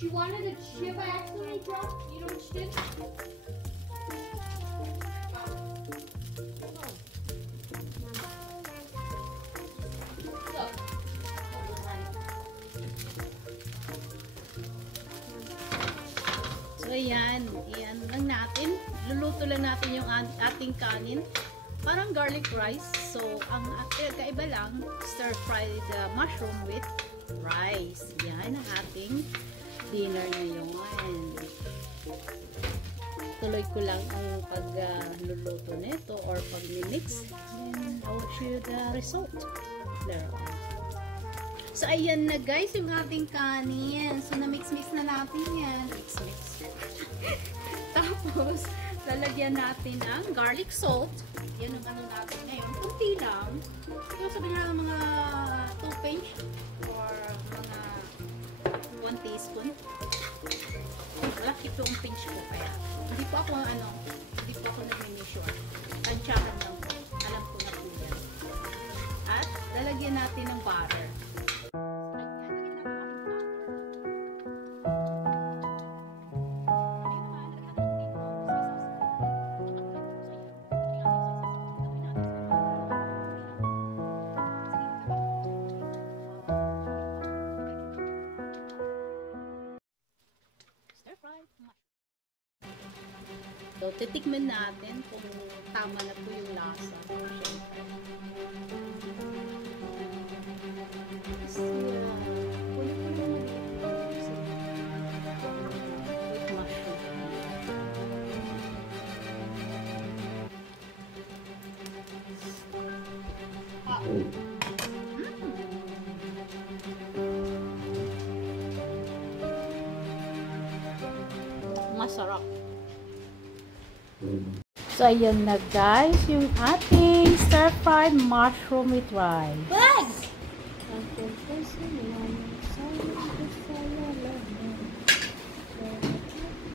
She wanted a chip I accidentally dropped. You know what she did? So ayan lang natin. Luluto lang natin yung ating kanin. Parang garlic rice. So ang kaiba lang, stir fried mushroom with rice. Yan ang ating dinner ngayon. Tuloy ko lang ang pagluluto nito or pag-mix. And I'll show you the result later on. So ayan na guys yung ating kanin. So na-mix-mix na natin yan. Mix-mix. Tapos lalagyan natin ng garlic salt. Yan ang ano natin ngayon. Kunti lang. Yung sabihin lang mga 2 pinch or mga 1 teaspoon. Malaki itong pinch ko kaya. Hindi po ako nag-measure. Tansyahan lang po. Alam ko na po yan. At lalagyan natin ng butter. So, titikman natin kung tama na po yung lasa. With mushroom. Masarap. So, ayan na guys, yung ating stir-fried mushroom with rice. Bugs!